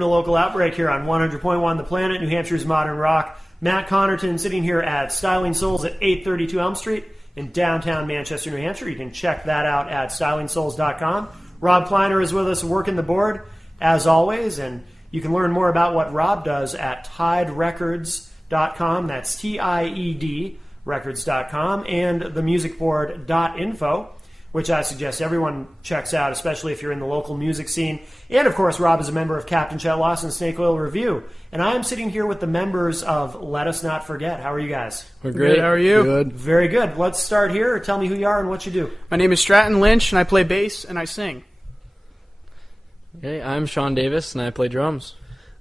to Local Outbreak here on 100.1 The Planet, New Hampshire's modern rock. Matt Connarton sitting here at Styling Souls at 832 Elm Street in downtown Manchester, New Hampshire. You can check that out at stylingsouls.com. Rob Kleiner is with us working the board, as always, and you can learn more about what Rob does at tiedrecords.com. That's TIED records.com, and themusicboard.info, which I suggest everyone checks out, especially if you're in the local music scene. And, of course, Rob is a member of Captain Chet Lawson's Snake Oil Review. And I am sitting here with the members of Let Us Not Forget. How are you guys? We're great. How are you? Good. Very good. Let's start here. Tell me who you are and what you do. My name is Stratton Lynch, and I play bass and I sing. Hey, I'm Sean Davis, and I play drums.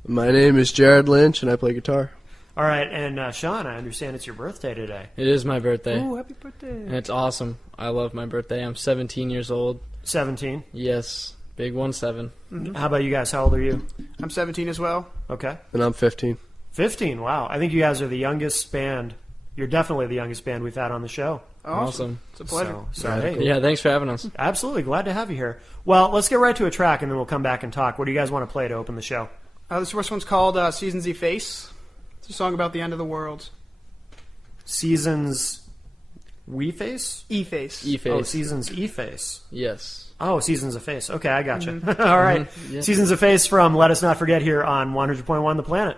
My name is Jared Lynch, and I play guitar. All right, and Sean, I understand it's your birthday today. It is my birthday. Oh, happy birthday. And it's awesome. I love my birthday. I'm 17 years old. 17? Yes. Big 1-7. Mm-hmm. How about you guys? How old are you? I'm 17 as well. Okay. And I'm 15. 15, wow. I think you guys are the youngest band. You're definitely the youngest band we've had on the show. Awesome. It's a pleasure. Hey. Yeah, thanks for having us. Absolutely. Glad to have you here. Well, let's get right to a track, and then we'll come back and talk. What do you guys want to play to open the show? This first one's called Seasons Efface. It's a song about the end of the world. Seasons We-Face? Efface. Efface. Oh, Seasons Efface. Yes. Oh, Seasons of Face. Okay, I gotcha. Mm-hmm. All right. Mm-hmm. Yeah. Seasons of Face from Let Us Not Forget here on 100.1 The Planet.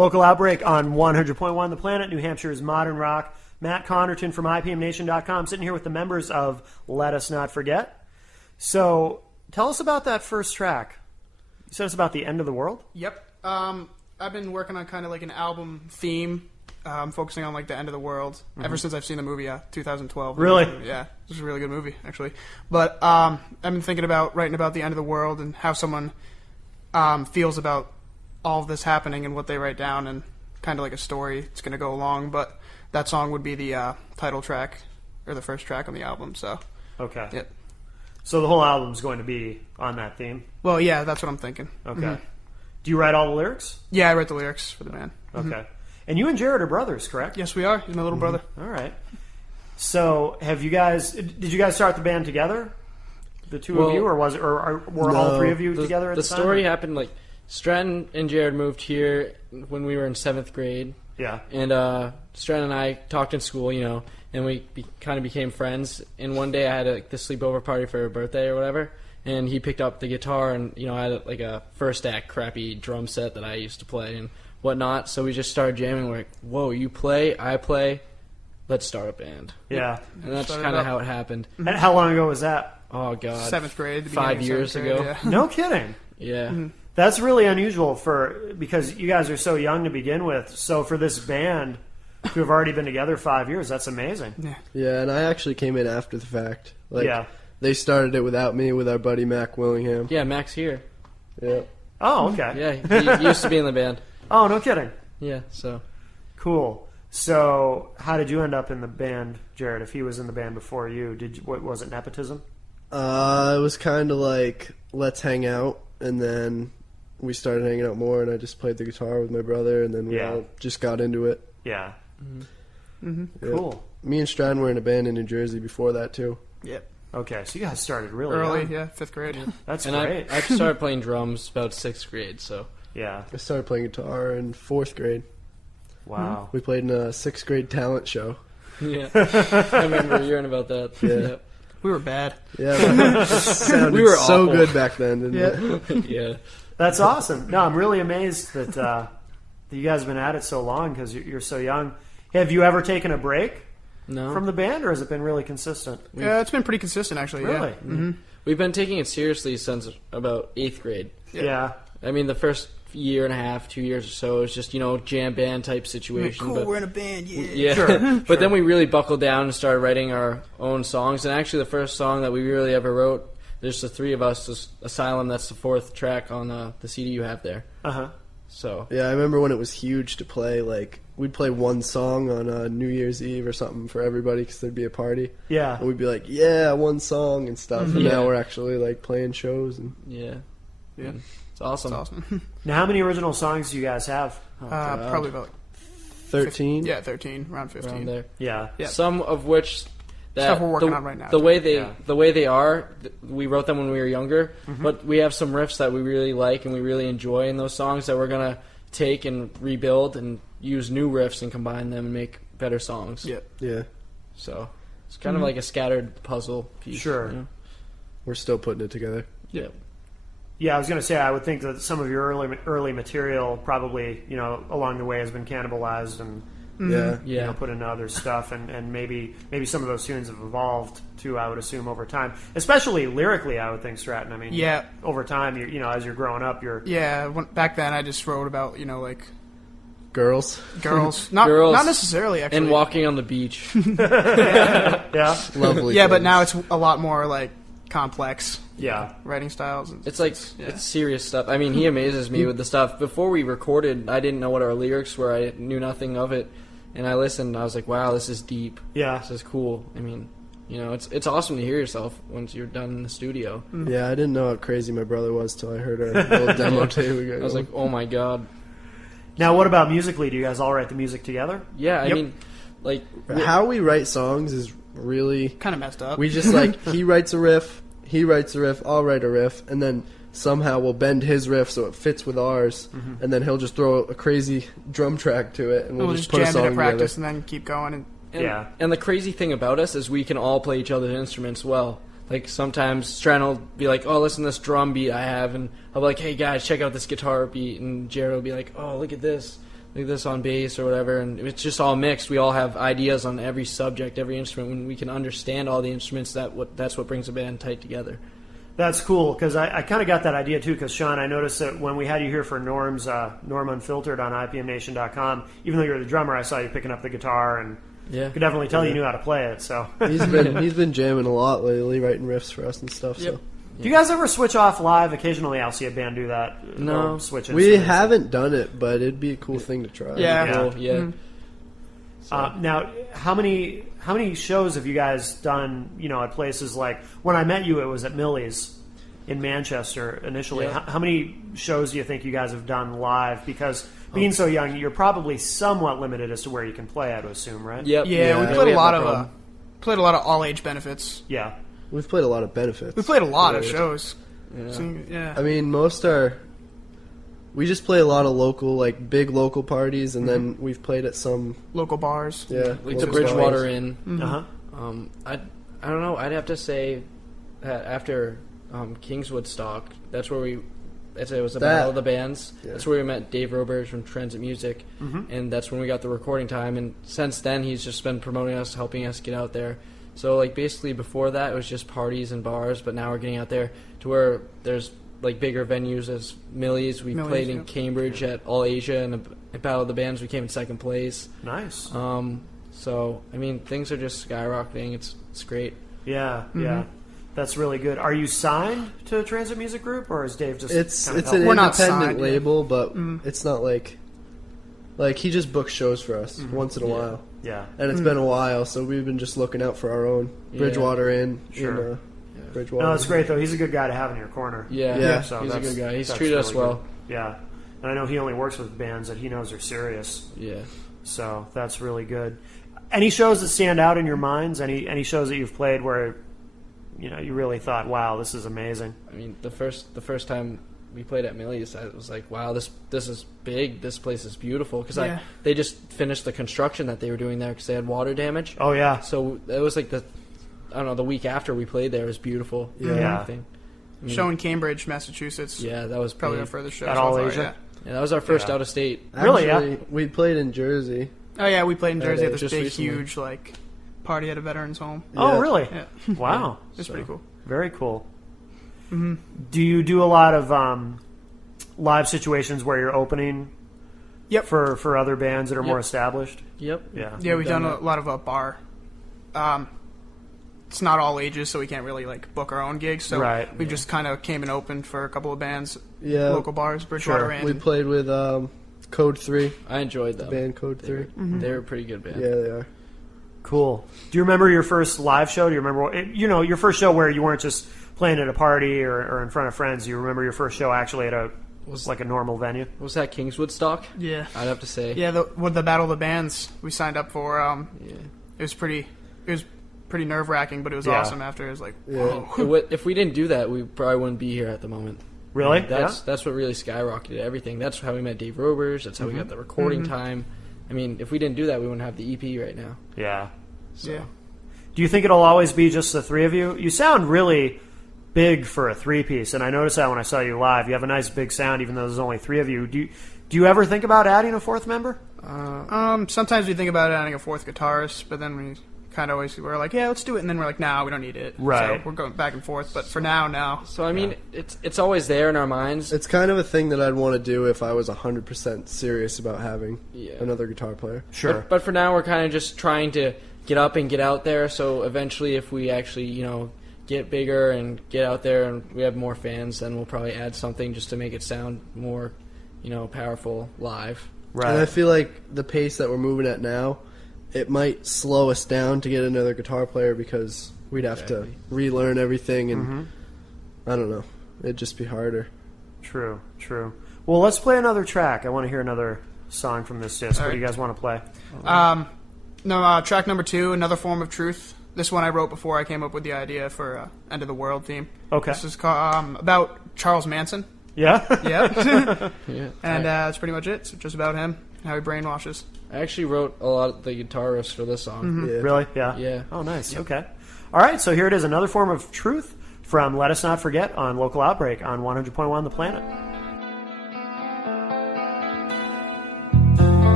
Local Outbreak on 100.1 The Planet, New Hampshire's modern rock. Matt Connarton from IPMNation.com sitting here with the members of Let Us Not Forget. So tell us about that first track. You said it's about the end of the world? Yep. I've been working on kind of like an album theme, focusing on like the end of the world ever since I've seen the movie, 2012. Really? Yeah, this is a really good movie, actually. But I've been thinking about writing about the end of the world and how someone feels about all of this happening and what they write down, and kind of like a story. It's going to go along, but that song would be the title track, or the first track on the album, so. Okay. Yep. So the whole album's going to be on that theme? Well, yeah, that's what I'm thinking. Okay. Do you write all the lyrics? Yeah, I write the lyrics for the band. Okay. And you and Jared are brothers, correct? Yes, we are. He's my little brother. All right. So did you guys start the band together? The two of you, or were all three of you together at the time? The story happened like Stratton and Jared moved here when we were in 7th grade. Yeah. And Stratton and I talked in school, and we kind of became friends. And one day I had this sleepover party for her birthday or whatever, and he picked up the guitar, and I had like a first act crappy drum set that I used to play and whatnot. So we just started jamming. We're like, whoa, you play, I play, let's start a band. Yeah. And that's kind of how it happened. And how long ago was that? Oh God, 7th grade. The 5 beginning of years 7th grade, ago. Yeah. No kidding. Yeah. That's really unusual because you guys are so young to begin with. So for this band to have already been together 5 years, that's amazing. Yeah. Yeah, and I actually came in after the fact. Yeah. They started it without me, with our buddy Mac Willingham. Yeah, Mac's here. Yeah. Oh, okay. Yeah, he used to be in the band. Oh, no kidding. Yeah, so. Cool. So how did you end up in the band, Jared? If he was in the band before you, what was it, nepotism? It was kind of like, let's hang out, and then we started hanging out more, and I just played the guitar with my brother, and then we all just got into it. Yeah. Yeah. Cool. Me and Stratton were in a band in New Jersey before that, too. Yep. Okay, so you guys started really Early, young. yeah, 5th grade. That's And great. I started playing drums about 6th grade, so. Yeah. I started playing guitar in 4th grade. Wow. We played in a 6th grade talent show. Yeah. I remember hearing about that. Yeah. We were bad. Yeah, it sounded We were so awful. good back then, didn't it? Yeah. That's awesome. No, I'm really amazed that you guys have been at it so long because you're so young. Have you ever taken a break No. from the band, or has it been really consistent? Yeah, it's been pretty consistent, actually. Really? Yeah. We've been taking it seriously since about 8th grade. Yeah. I mean, the first year and a half, 2 years or so, is just, jam band type situation. Cool, but, we're in a band, yeah. yeah. Sure. But then we really buckled down and started writing our own songs. And actually, the first song that we really ever wrote, there's the three of us, is Asylum. That's the 4th track on the CD you have there. Uh-huh. So. Yeah, I remember when it was huge to play, we'd play one song on New Year's Eve or something for everybody because there'd be a party. Yeah. And we'd be like, yeah, one song and stuff. And Yeah. now we're actually, playing shows. And Yeah. Yeah. It's awesome. It's awesome. Now, how many original songs do you guys have? Probably about 13? Yeah, 13, around 15. Around there. Yeah. Yeah. Some of which Stuff we're working on right now, The too. way they Yeah. the way they are, we wrote them when we were younger, but we have some riffs that we really like and we really enjoy in those songs that we're gonna take and rebuild and use new riffs and combine them and make better songs. Yeah. Yeah. So it's kind of like a scattered puzzle piece. Sure. you know? We're still putting it together. Yeah. Yeah, I was going to say, I would think that some of your early material probably, along the way has been cannibalized and Yeah. Yeah. put into other stuff, and maybe some of those tunes have evolved too, I would assume, over time. Especially lyrically, I would think, Stratton. I mean, Yeah. over time, as you're growing up, you're... Yeah, back then I just wrote about, Girls. girls. Girls. Not necessarily, actually. And walking on the beach. Yeah? Lovely. Yeah, but things. now it's a lot more, complex Yeah. writing styles. And It's like it's serious stuff. I mean, he amazes me with the stuff. Before we recorded, I didn't know what our lyrics were. I knew nothing of it, and I listened. And I was like, "Wow, this is deep. Yeah. This is cool." I mean, it's awesome to hear yourself once you're done in the studio. Yeah, I didn't know how crazy my brother was till I heard our little demo tape. I was like, "Oh my god." Now, what about musically? Do you guys all write the music together? Yeah, I Yep. mean, like how we write songs is really... kind of messed up. We just he writes a riff, he writes a riff, I'll write a riff, and then somehow we'll bend his riff so it fits with ours, and then he'll just throw a crazy drum track to it, and we'll, we'll just just put a jam song it at practice together. and then keep going. And And, and the crazy thing about us is we can all play each other's instruments well. Like sometimes Stratton will be like, "Oh, listen to this drum beat I have," and I'll be like, "Hey guys, check out this guitar beat," and Jared will be like, "Oh, look at this." like this on bass or whatever, and it's just all mixed. We all have ideas on every subject, every instrument. When we can understand all the instruments, that's what brings a band tight together. That's cool, because I kind of got that idea, too, because, Sean, I noticed that when we had you here for Norm's Norm Unfiltered on IPMNation.com, even though you're the drummer, I saw you picking up the guitar, and could definitely tell you knew how to play it. So he's been jamming a lot lately, writing riffs for us and stuff. Yep. So. Do you guys ever switch off live? Occasionally I'll see a band do that. No. Switch We haven't done it, but it'd be a cool thing to try. Yeah. Cool, yeah. Mm-hmm. Now, how many shows have you guys done, at places like, when I met you, it was at Millie's in Manchester initially. Yeah. How many shows do you think you guys have done live? Because being so young, you're probably somewhat limited as to where you can play, I'd assume, right? Yep. Yeah, we we played a have lot no of problem. all age benefits. Yeah. We've played a lot of benefits. We played a lot of shows. Yeah. So, yeah. I mean, we just play a lot of local, like big local parties, and then we've played at some Local bars. Like the local Bridgewater bars. Inn. Uh-huh. I don't know. I'd have to say that after Kingswood Stock, that's where it was the Battle of the Bands. Yeah. That's where we met Dave Roberge from Transit Music, and that's when we got the recording time. And since then, he's just been promoting us, helping us get out there. So like basically before that, it was just parties and bars, but now we're getting out there to where there's like bigger venues as Millie's. We played in Cambridge at All Asia, and at Battle of the Bands we came in second place. Nice. So I mean, things are just skyrocketing. It's great. Yeah, yeah. That's really good. Are you signed to Transit Music Group, or is Dave just It's kind of an We're not independent signed, label, but it's not like he just books shows for us once in a while. Yeah. And it's been a while, so we've been just looking out for our own Bridgewater Inn. Sure. Bridgewater. No, that's great, though. He's a good guy to have in your corner. Yeah, So he's a that's- good guy. He's that's treated us really well. good. Yeah. And I know he only works with bands that he knows are serious. Yeah. So that's really good. Any shows that stand out in your minds? Any shows that you've played where you really thought, wow, this is amazing? I mean, the first time we played at Millie's, I was like, wow, this is big. This place is beautiful, because they just finished the construction that they were doing there because they had water damage. Oh yeah. So it was like the week after we played there, it was beautiful. Yeah. and everything. I mean, Show in Cambridge, Massachusetts. Yeah, that was Probably big. our furthest show At so All far, Asia? Yeah, that was our first Yeah. out of state. Really, yeah? Actually, we played in Jersey. Oh yeah, we played in Jersey at this just big, recently. huge party at a veterans home. Oh Yeah. really? Yeah, Wow. it's pretty cool. Very cool. Do you do a lot of live situations where you're opening Yep. for other bands that are more Yep. established? Yep. Yeah. Yeah, we've done done a lot of bar. It's not all ages, so we can't really book our own gigs. So Right. we just kind of came and opened for a couple of bands, Yeah. local bars, Bridgewater Sure. Inn. We played with Code 3, I enjoyed them. band Code 3. They were a pretty good band. Yeah, they are. Cool. Do you remember your first live show? Do you remember your first show where you weren't just playing at a party or in front of friends? Do you remember your first show actually at a normal venue? Was that Kingswood Stock? Yeah. I'd have to say. Yeah, with the Battle of the Bands we signed up for, Yeah. it was pretty nerve wracking, but it was Yeah. awesome after. It was like, Yeah. whoa. If we didn't do that, we probably wouldn't be here at the moment. Really? That's what really skyrocketed everything. That's how we met Dave Roberge. That's how we got the recording time. I mean, if we didn't do that, we wouldn't have the EP right now. Yeah. So. Yeah. Do you think it'll always be just the three of you? You sound really big for a three-piece, and I noticed that when I saw you live. You have a nice big sound, even though there's only three of you. Do you ever think about adding a fourth member? Sometimes we think about adding a fourth guitarist, but then we kind of we're like, yeah, let's do it, and then we're like, nah, we don't need it. Right. So we're going back and forth, but for now, no. So I mean, it's always there in our minds. It's kind of a thing that I'd want to do if I was 100% serious about having another guitar player. Sure. But for now, we're kind of just trying to get up and get out there. So eventually, if we actually, get bigger and get out there and we have more fans, then we'll probably add something just to make it sound more, powerful live. Right. And I feel like the pace that we're moving at now, it might slow us down to get another guitar player because we'd have to relearn everything, and I don't know, it'd just be harder. True. Well, let's play another track. I want to hear another song from this disc. What do you guys want to play? Track number 2, Another Form of Truth. This one I wrote before I came up with the idea for End of the World theme. Okay. This is called, about Charles Manson. Yeah? Yeah. Yeah. And that's pretty much it. It's just about him, how he brainwashes. I actually wrote a lot of the guitar riffs for this song. Yeah. Really? Yeah. Yeah. Oh, nice. Okay. All right, so here it is, Another Form of Truth from Let Us Not Forget on Local Outbreak on 100.1 The Planet.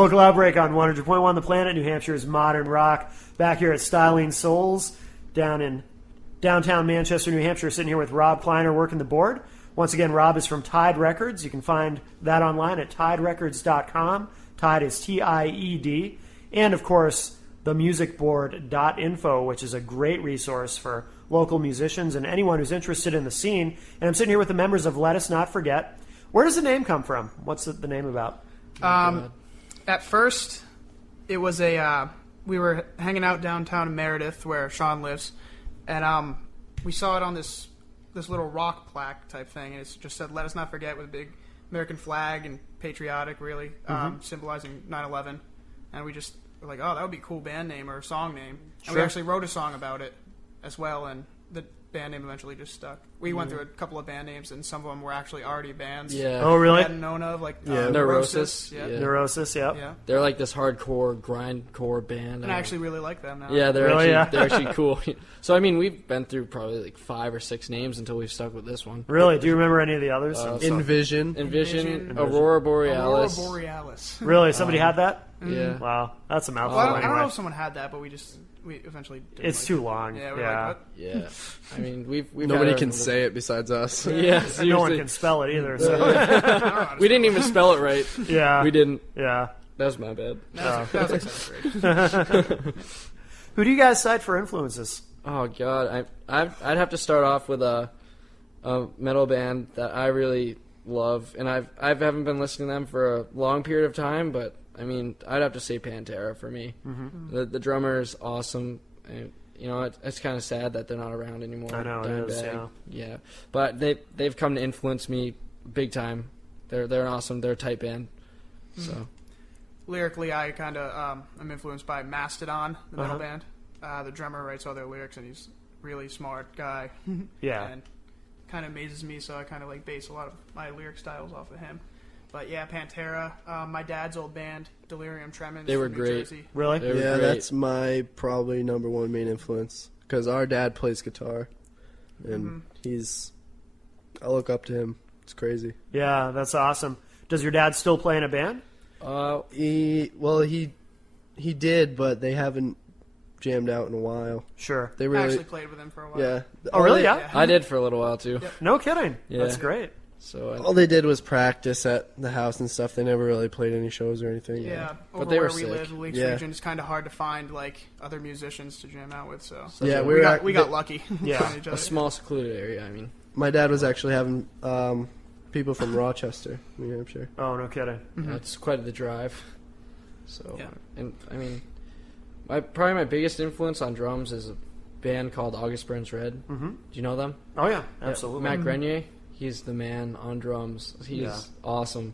Local Outbreak on 100.1 The Planet, New Hampshire's modern rock. Back here at Styling Souls, down in downtown Manchester, New Hampshire, sitting here with Rob Kleiner working the board. Once again, Rob is from Tide Records. You can find that online at tiderecords.com. Tide is Tied. And, of course, themusicboard.info, which is a great resource for local musicians and anyone who's interested in the scene. And I'm sitting here with the members of Let Us Not Forget. Where does the name come from? What's the name about? At first, it was we were hanging out downtown in Meredith, where Sean lives, and we saw it on this little rock plaque type thing, and it just said "Let Us Not Forget" with a big American flag and patriotic, really symbolizing 9/11. And we just were like, "Oh, that would be a cool band name or a song name." And we actually wrote a song about it as well, and the band name eventually just stuck. We went through a couple of band names, and some of them were actually already bands. Yeah. Oh, really? We hadn't known of, like Neurosis. Yeah. Neurosis, yep. Yeah. They're like this hardcore, grindcore band. And I actually really like them now. Yeah, they're Really? actually cool. So, I mean, we've been through probably like 5 or 6 names until we've stuck with this one. Really? Do you remember any of the others? Envision. Envision, Aurora Borealis. Aurora Borealis. Really? Somebody had that? Yeah. Wow. That's a mouthful Well, I don't anyway. know if someone had that, but we eventually didn't. It's like too it. long. Yeah, we're Yeah. like, what? Yeah. I mean, we've Nobody had can our- say it besides us. Yeah, And no one seriously. can spell it either. So. We didn't even spell it right. Yeah. We didn't. Yeah. That was my bad. That was like 7th grade. Who do you guys cite for influences? Oh God, I'd have to start off with a metal band that I really love, and I haven't been listening to them for a long period of time, but I mean, I'd have to say Pantera for me. Mm-hmm. The drummer is awesome, and you know it's kind of sad that they're not around anymore. I know, it is, yeah. But they've come to influence me big time. They're an awesome, they're a tight band. So Lyrically, I kind of am influenced by Mastodon, the metal band. The drummer writes all their lyrics, and he's a really smart guy. Yeah. And kind of amazes me, so I kind of like base a lot of my lyric styles off of him. But yeah, Pantera, my dad's old band, Delirium Tremens. They were from New great. Jersey. Really? they were Yeah, great. that's my probably number one main influence because our dad plays guitar, and I look up to him. It's crazy. Yeah, that's awesome. Does your dad still play in a band? He did, but they haven't jammed out in a while. Sure. They I really, actually played with him for a while. yeah. Oh, really? Yeah. I did for a little while too. Yep. No kidding. Yeah. That's great. So All they did was practice at the house and stuff. They never really played any shows or anything. Yeah, But over they were where we sick. live, the Lakes Yeah. region, it's kind of hard to find like other musicians to jam out with. So Yeah, we got lucky. Yeah. finding each a other. small secluded area. I mean, My dad was actually having people from Rochester, New Hampshire. Oh, no kidding. it's quite the drive. So Yeah. and I mean, probably my biggest influence on drums is a band called August Burns Red. Mm-hmm. Do you know them? Oh, yeah. Absolutely. Matt Grenier, he's the man on drums. He's awesome.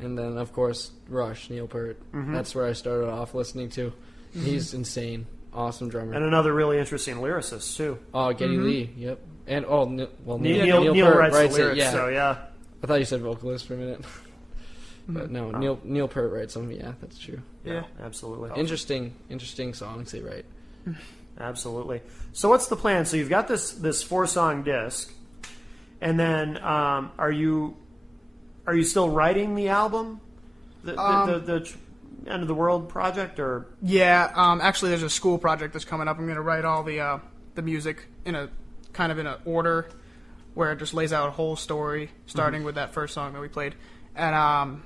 And then, of course, Rush, Neil Peart. That's where I started off listening to. He's insane. Awesome drummer. And another really interesting lyricist, too. Oh, Geddy Lee, yep. And, Neil Peart writes the lyrics, it, yeah. so yeah. I thought you said vocalist for a minute. But no, Neil Peart writes them. Yeah, that's true. Yeah. Absolutely. Interesting songs they write. Absolutely. So what's the plan? So you've got this 4-song disc, and then are you still writing the album, the End of the World project, or Yeah, actually, there's a school project that's coming up. I'm going to write all the music in a kind of in an order where it just lays out a whole story, starting with that first song that we played, and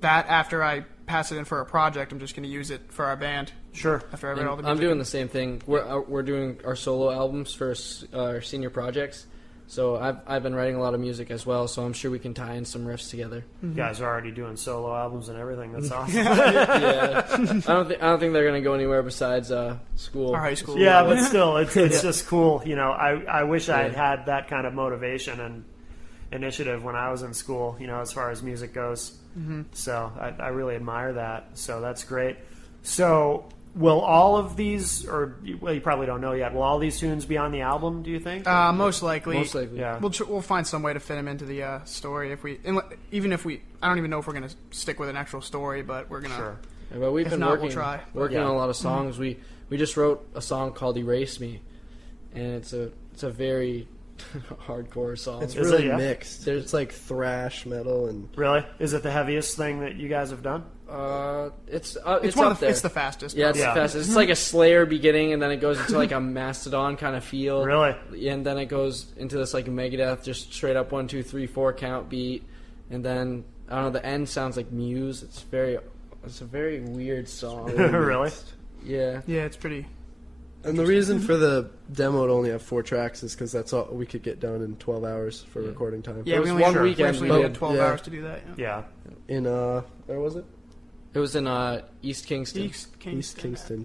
that after I pass it in for a project, I'm just going to use it for our band. sure? After I write all the music. I'm doing the same thing. We're doing our solo albums for our senior projects. So I've been writing a lot of music as well. So I'm sure we can tie in some riffs together. You guys are already doing solo albums and everything. That's awesome. Yeah, I don't think they're gonna go anywhere besides school. Our high school. Yeah, but still, it's just cool. You know, I wish I had that kind of motivation and initiative when I was in school. You know, as far as music goes. So I really admire that. So that's great. So will all of these, or well, you probably don't know yet. Will all these tunes be on the album? Do you think? Most likely. Most likely. Yeah. We'll find some way to fit them into the story even if we. I don't even know if we're gonna stick with an actual story, but we're gonna. Sure. Yeah, but we've If been not, we'll working try. working Yeah. on a lot of songs. We just wrote a song called "Erase Me," and it's a very hardcore song. It's Is really it, yeah? mixed. It's like thrash metal and Really? Is it the heaviest thing that you guys have done? It's one up of there. It's the fastest. Yeah, it's Yeah. the fastest. It's like a Slayer beginning, and then it goes into like a Mastodon kind of feel. Really? And then it goes into this like Megadeth, just straight up 1, 2, 3, 4 count beat, and then I don't know. The end sounds like Muse. It's a very weird song. Really? Yeah. Yeah, it's pretty. And the reason for the demo to only have 4 tracks is because that's all we could get done in 12 hours for recording time. Yeah, was we only one had, weekend we we only did. had 12 Yeah. hours to do that. Yeah. Yeah. In where was it? It was in East Kingston. East Kingston. East Kingston.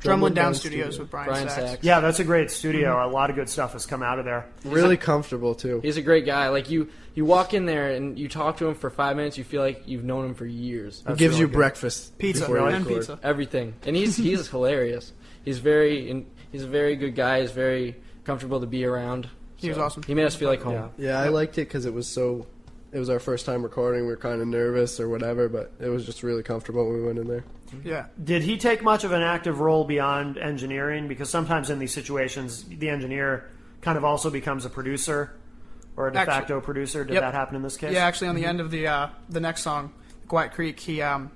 Drumlin Downe Studios with Brian Sachs. Sachs. Yeah, that's a great studio. A lot of good stuff has come out of there. Really comfortable too. He's a great guy. Like you walk in there and you talk to him for 5 minutes, you feel like you've known him for years. He That's gives really you good. breakfast, Pizza before you and record. pizza. Everything, and he's hilarious. He's a very good guy. He's very comfortable to be around. He was awesome. He made us feel like home. Yeah. Yeah, I liked it because it was our first time recording. We were kind of nervous or whatever, but it was just really comfortable when we went in there. Yeah. Did he take much of an active role beyond engineering? Because sometimes in these situations, the engineer kind of also becomes a producer or a de facto producer. Did Yep. that happen in this case? Yeah, actually, on the end of the next song, Quiet Creek, he kind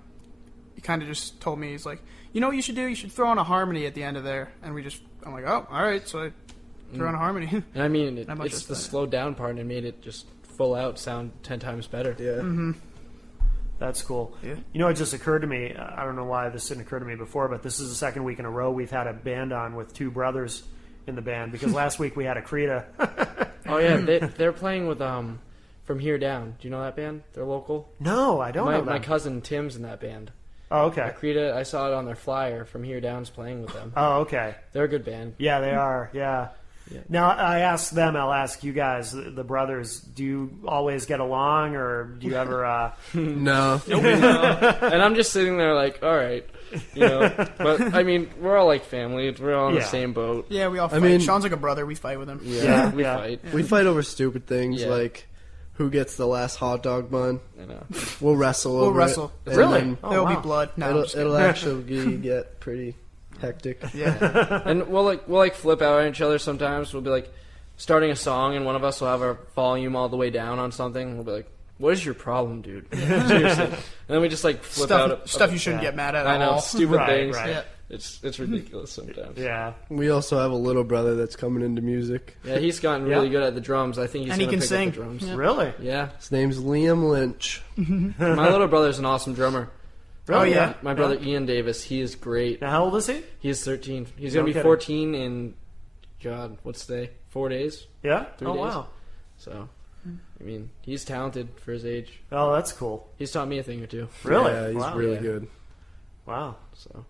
of just told me, he's like, you know what you should do? You should throw in a harmony at the end of there. And I'm like, oh, all right. So I threw in a harmony. And I mean, Not much it's of the that. slowed down part and it made it just full out sound 10 times better. Yeah. That's cool. Yeah. You know, it just occurred to me, I don't know why this didn't occur to me before, but this is the second week in a row we've had a band on with 2 brothers in the band, because last week we had a Krita. Oh yeah, they're playing with From Here Down. Do you know that band? They're local. No, I don't know My them. cousin Tim's in that band. Oh, okay. Krita, I saw it on their flyer. From Here Down's playing with them. Oh, okay. They're a good band. Yeah, they are. Yeah. Yeah. Now, I asked them, I'll ask you guys, the brothers, do you always get along, or do you ever... No. And I'm just sitting there like, all right, you know. But I mean, we're all like family. We're all in Yeah. the same boat. Yeah, we all fight. mean- Sean's like a brother. We fight with him. Yeah, we yeah. fight. We fight over stupid things Yeah. like who gets the last hot dog bun. You know. We'll wrestle We'll over wrestle. it. and Really? then Oh, There'll wow. be blood. No, I'm just it'll kidding. actually get pretty hectic. Yeah. And we'll flip out at each other sometimes. We'll be like starting a song, and one of us will have our volume all the way down on something. We'll be like, "What is your problem, dude?" Seriously. And then we just like flip out. Stuff you shouldn't yeah. get mad at. I at know, all. stupid Right, things. right. Yeah. It's ridiculous sometimes. Yeah. We also have a little brother that's coming into music. Yeah, he's gotten really Yeah. good at the drums. I think he's And he gonna can pick sing. up the drums. Yeah. Really? Yeah, His name's Liam Lynch. my little brother's an awesome drummer. Oh, yeah. My brother Ian Davis, he is great. Now, how old is he? He is 13. He's No gonna be kidding. 14 in, God, what's today? 4 days. Yeah? 3 Oh, days. wow. So, I mean, he's talented for his age. Oh, that's cool. He's taught me a thing or two. Really? Yeah, he's Wow. really Yeah. good. Wow. So,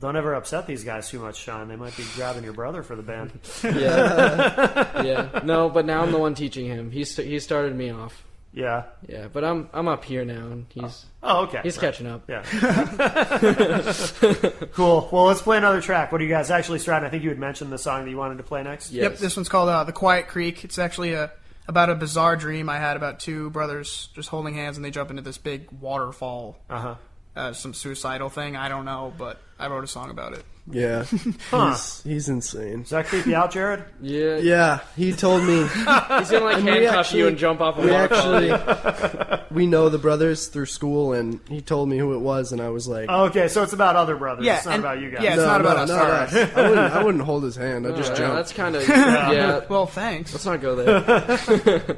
Don't ever upset these guys too much, Sean. They might be grabbing your brother for the band. yeah, yeah. No, but now I'm the one teaching him. He started me off. Yeah. Yeah, but I'm up here now, and he's Oh, okay. he's Right. catching up. Yeah. Cool. Well, let's play another track. What are you guys actually starting? I think you had mentioned the song that you wanted to play next. Yes. Yep, this one's called The Quiet Creek. It's actually about a bizarre dream I had about 2 brothers just holding hands, and they jump into this big waterfall. Uh-huh. Some suicidal thing. I don't know, but I wrote a song about it. Yeah, Huh. he's insane. Does that creep you out, Jared? Yeah, Yeah, he told me. he's gonna like And we handcuff actually- you and jump off a We waterfall. actually we know the brothers through school, and he told me who it was, and I was like, Oh, okay, so it's about other brothers. Yeah, it's not and- about you guys. yeah, it's not about us. Not All us. I wouldn't hold his hand. I'd just Yeah, jump. that's kind of yeah. Well, thanks. Let's not go there.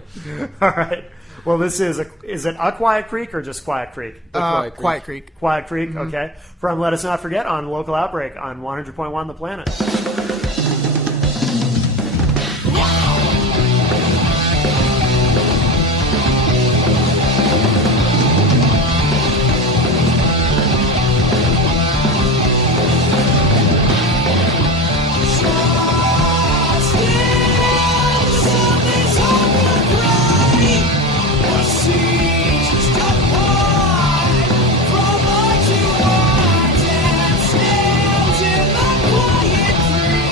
All right. Well, this is it a Quiet Creek or just Quiet Creek? Quiet Creek. Quiet Creek, okay. From Let Us Not Forget on Local Outbreak on 100.1 The Planet. Quiet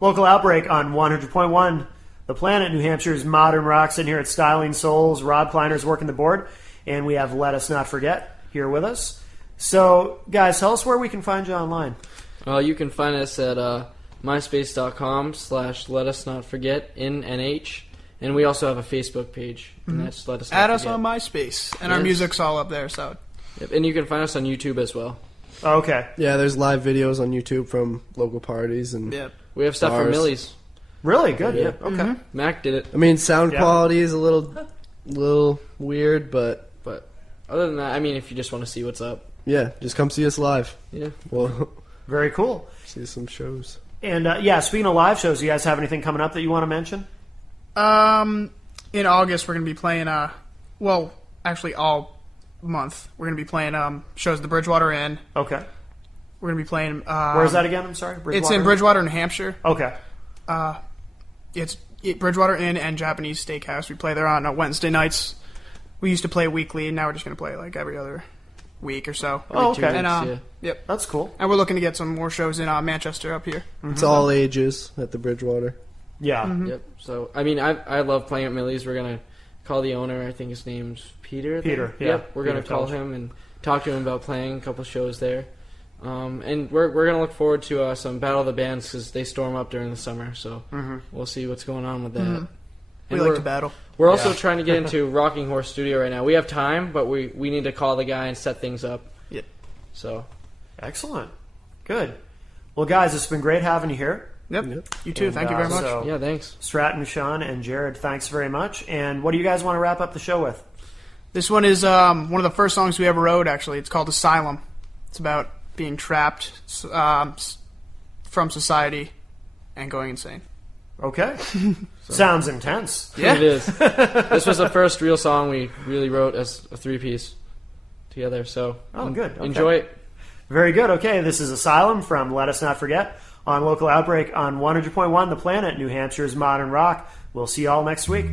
Local Outbreak on 100.1 The Planet, New Hampshire's modern rock, sitting here at Styling Souls. Rob Kleiner's working the board, and we have Let Us Not Forget here with us. So, guys, tell us where we can find you online. You can find us at myspace.com/letusnotforget in and we also have a Facebook page, and that's Let Us Not Add Forget. us on MySpace, and our music's all up there, so... Yep. And you can find us on YouTube as well. Okay. Yeah, there's live videos on YouTube from local parties and Yep. We have stuff from Bars. Millie's. Really? Good. Yeah. Okay. Mac did it. I mean, sound Yeah. quality is a little weird, but But other than that, I mean, if you just want to see what's up. yeah, just come see us live. Yeah. We'll Very cool. see some shows. And, speaking of live shows, you guys have anything coming up that you want to mention? In August, we're going to be playing, actually all month, we're going to be playing shows at the Bridgewater Inn. Okay. We're going to be playing... Where's that again? I'm sorry. It's in Bridgewater, New Hampshire. Okay. It's Bridgewater Inn and Japanese Steakhouse. We play there on Wednesday nights. We used to play weekly, and now we're just going to play like every other week or so. Oh, okay. And, Yeah. Yep. That's cool. And we're looking to get some more shows in Manchester up here. It's all ages at the Bridgewater. Yeah. Yep. So, I mean, I love playing at Millie's. We're going to call the owner, I think his name's Peter. I think. Peter, yeah. Yep. We're going to Peter call Telch. him and talk to him about playing a couple shows there. And we're going to look forward to some Battle of the Bands because they storm up during the summer. So we'll see what's going on with that. We And like to battle. We're also Yeah. trying to get into Rocking Horse Studio right now. We have time, but we need to call the guy and set things up. Yep. So, Excellent. Good. Well, guys, it's been great having you here. Yep. Yep. You too. And, Thank you very much. so- yeah, thanks. Stratton, Sean, and Jared, thanks very much. And what do you guys want to wrap up the show with? This one is one of the first songs we ever wrote, actually. It's called Asylum. It's about being trapped from society and going insane. Okay. Sounds intense. Yeah. It is. This was the first real song we really wrote as a three-piece together. So, Oh, good. Okay. enjoy it. Very good. Okay, this is Asylum from Let Us Not Forget on Local Outbreak on 100.1 The Planet, New Hampshire's modern rock. We'll see you all next week.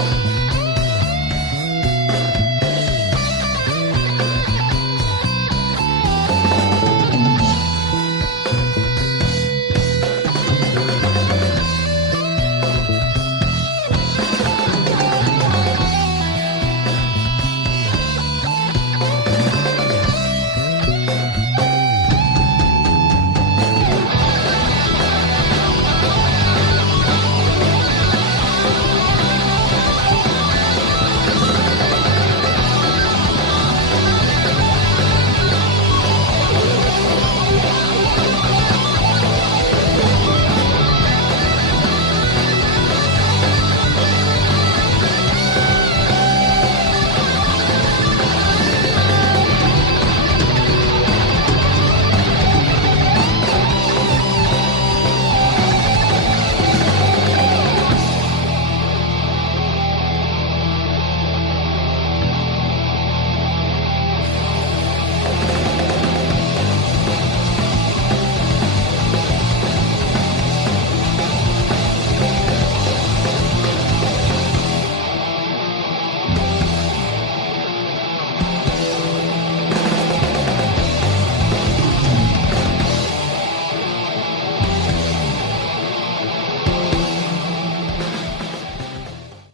Bye.